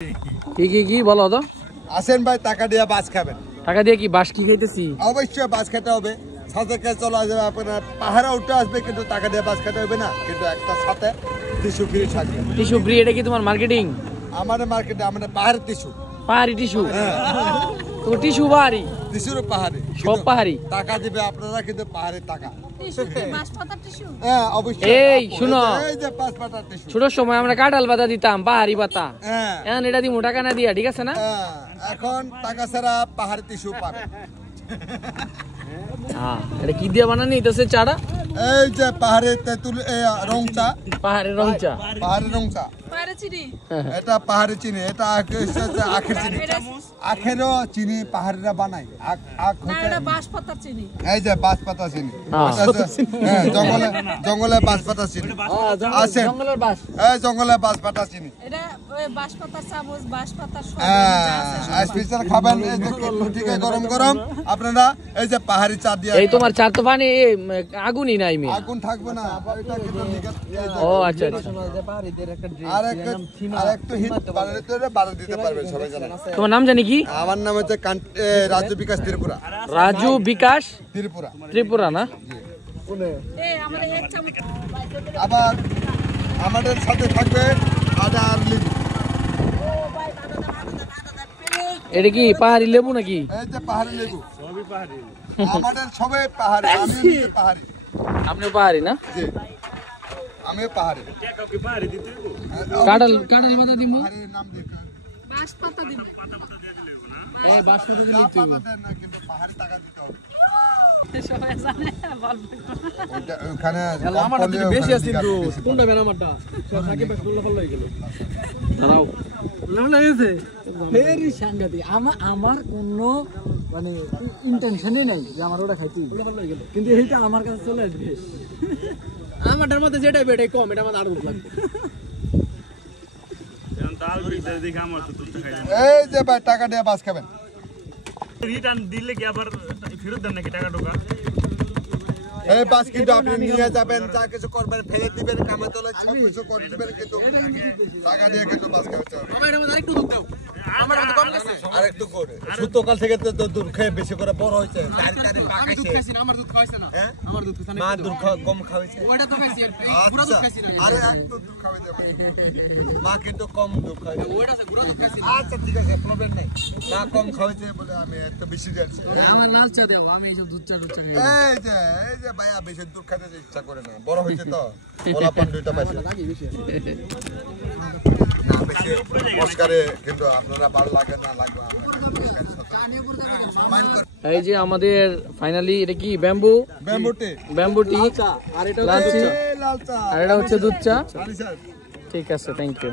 কি বলো তো? আসেন ভাই, টাকা দিয়ে বাস খাবেন। টাকা দিয়ে কি বাস কি খাইতেছি? অবশ্যই বাস খেতে হবে। সাথে চলে যাবে আপনার, পাহাড়ে উঠে আসবে, কিন্তু টাকা দিয়ে বাস খেতে হবে না। কিন্তু একটা সাথে টিস্যু ফ্রি থাকবে। Tissue free? এটা কি তোমার মার্কেটিং? আমাদের মার্কেটে আমাদের পাহাড়ের টিস্যু। পাহাড়ি টিস্যু? তো টিস্যু পাহাড়ি? টিস্যুর পাহাড়ি, সব পাহাড়ি। টাকা দিবে আপনারা, কিন্তু পাহাড়ের টাকা। এই শুনো, টিস্যু ছোট সময় আমরা কাঁঠাল পাতা দিতাম, পাহাড়ি পাতা। এখন এটা দিমু টাকা না দিয়া, ঠিক আছে না? এখন টাকা ছাড়া পাহাড়ি টিস্যু পাবে। এটা কি দিয়ে বানানি হইতাছে চাটা? এই যে পাহাড়ের তেঁতুল, রং চা। পাহাড়ের রং চা? পাহাড়ের রং চা, এটা পাহাড়ি চিনি। এটা আখের চিনি, আখেরও চিনি পাহাড়িরা বানায়। এই যে বাঁশপাতা চিনি, জঙ্গলে বাঁশপাতা চিনি আছে। জঙ্গলে বাঁশপাতা চিনি স্পেশাল খাবেন। এই যে গরম গরম আপনারা এই যে পাহাড়ি চা দিয়ে। এই তোমার চা তো পানি আগুনই নাই, আগুন থাকবে না। ও আচ্ছা। তোমার নাম জানি কি? আমার নাম হচ্ছে রাজু বিকাশ ত্রিপুরা। রাজু বিকাশ ত্রিপুরা না? আবার আমাদের সাথে থাকবে আদা আর লেবু। এটা কি পাহাড়ি লেবু নাকি? এই যে পাহাড়ি লেবু, আমাদের সবাই পাহাড়ি। আমি পাহাড়ি। আপনি পাহাড়ি না? জি, আমি পাহাড়ি। কাঁঠাল পাতা দিব? নাম দিই বাঁশপাতা দিব। এই বাঁশপাতা দিলে কি হবে? না, কিন্তু পাহাড়ি টাকা দিতে হবে। সবাই জানে ওখানে আমারটা থেকে বেশি আছে কিন্তু কোনটা বেন আমারটা সাকে বেশ ফুল ফুল হয়ে গেল। দাঁড়াও, লবলা গেছে ফেরি সাংঘাতিক। আমার কোনো মানে ইন্টেনশনই নাই যে আমার ওটা খাইতে ফুল ফুল হয়ে গেল, কিন্তু এইটা আমার কাছে চলে আসবে। আমারটার মধ্যে যেটা বেটে কম, এটা আমার আরো লাগবে। ডাল বিতে দেখে আমার তো দুধ খাই। এই যে ভাই, টাকা দিয়ে বাস খাবেন। রিটার্ন দিলে কি আবার ফেরত দেন নাকি টাকা ঢোকা? এই বাস কিন্তু আপনি নিয়ে যাবেন, যা কিছু করবেন, ফেলে দিবেন, কামে তোলে সব কিছু করে দিবেন, কিন্তু টাকা দিয়ে কিন্তু বাস খাওয়াতে হবে। আমার এর মধ্যে আরেকটু দুধ দাও। আমার মধ্যে কম গেছে। আরেকটু করে ছোটকাল থেকে তো দুধ খেয়ে বেশি করে বড় হয়েছে। আমি দুধ খাইছি না, আমার দুধ খাইছে না। আমার দুধ খাইছে না। মা দুধ কম খাওয়াইছে। ওটা তো খাইছি, পুরো দুধ খাইছি না। আরে একটু দুধ খাওয়াই দেব। মা কিন্তু কম দুধ খাওয়াইছে। ওটা আছে, পুরো দুধ খাইছি না। আচ্ছা ঠিক আছে, প্রবলেম নাই। মা কম খাওয়াইছে বলে আমি একটু বেশি দিয়েছি। আমার লাল চা দাও, আমি এইসব দুধ চা খাই। এই যে ভাইয়া বেশি দুধ খেতে ইচ্ছা করে না, বড় হয়েছে তো। ওলা পান দুইটা পাইছে না, বেশি মস্কারে, কিন্তু আপনারা ভালো লাগে না লাগবে। এই যে আমাদের ফাইনালি এটা কি ব্যাম্বু টি, আর এটা হচ্ছে দুধ চা। ঠিক আছে, থ্যাংক ইউ।